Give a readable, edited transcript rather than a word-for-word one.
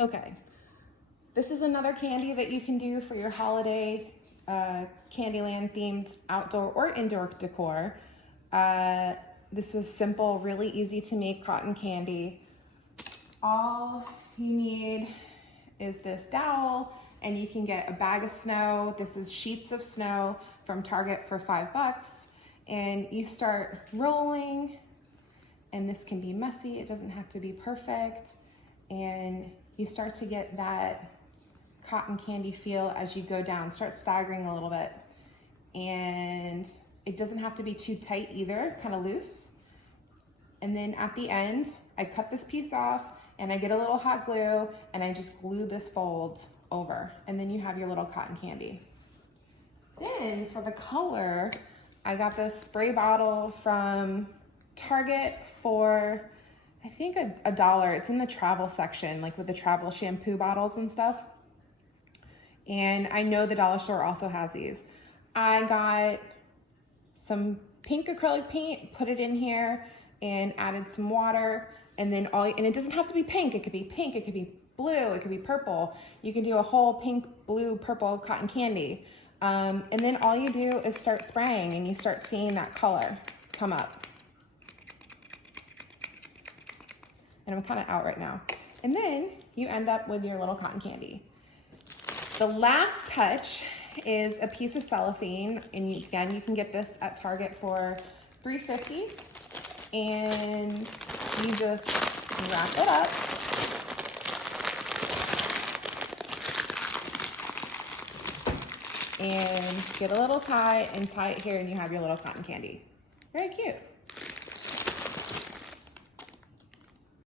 Okay, this is another candy that you can do for your holiday Candyland themed outdoor or indoor decor. This was simple, really easy to make cotton candy. All you need is this dowel, and you can get a bag of snow. This is sheets of snow from Target for $5. And you start rolling, and this can be messy. It doesn't have to be perfect. And you start to get that cotton candy feel as you go down. Start staggering a little bit. And it doesn't have to be too tight either, kind of loose. And then at the end, I cut this piece off and I get a little hot glue and I just glue this fold over. And then you have your little cotton candy. Then for the color, I got this spray bottle from Target for, I think $1. It's in the travel section, like with the travel shampoo bottles and stuff. And I know the dollar store also has these. I got some pink acrylic paint, put it in here, and added some water. And then and it doesn't have to be pink. It could be pink, it could be blue, it could be purple. You can do a whole pink, blue, purple cotton candy. And then all you do is start spraying and you start seeing that color come up. And I'm kind of out right now. And then you end up with your little cotton candy. The last touch is a piece of cellophane, and again, you can get this at Target for $3.50, and you just wrap it up. And get a little tie and tie it here, and you have your little cotton candy. Very cute.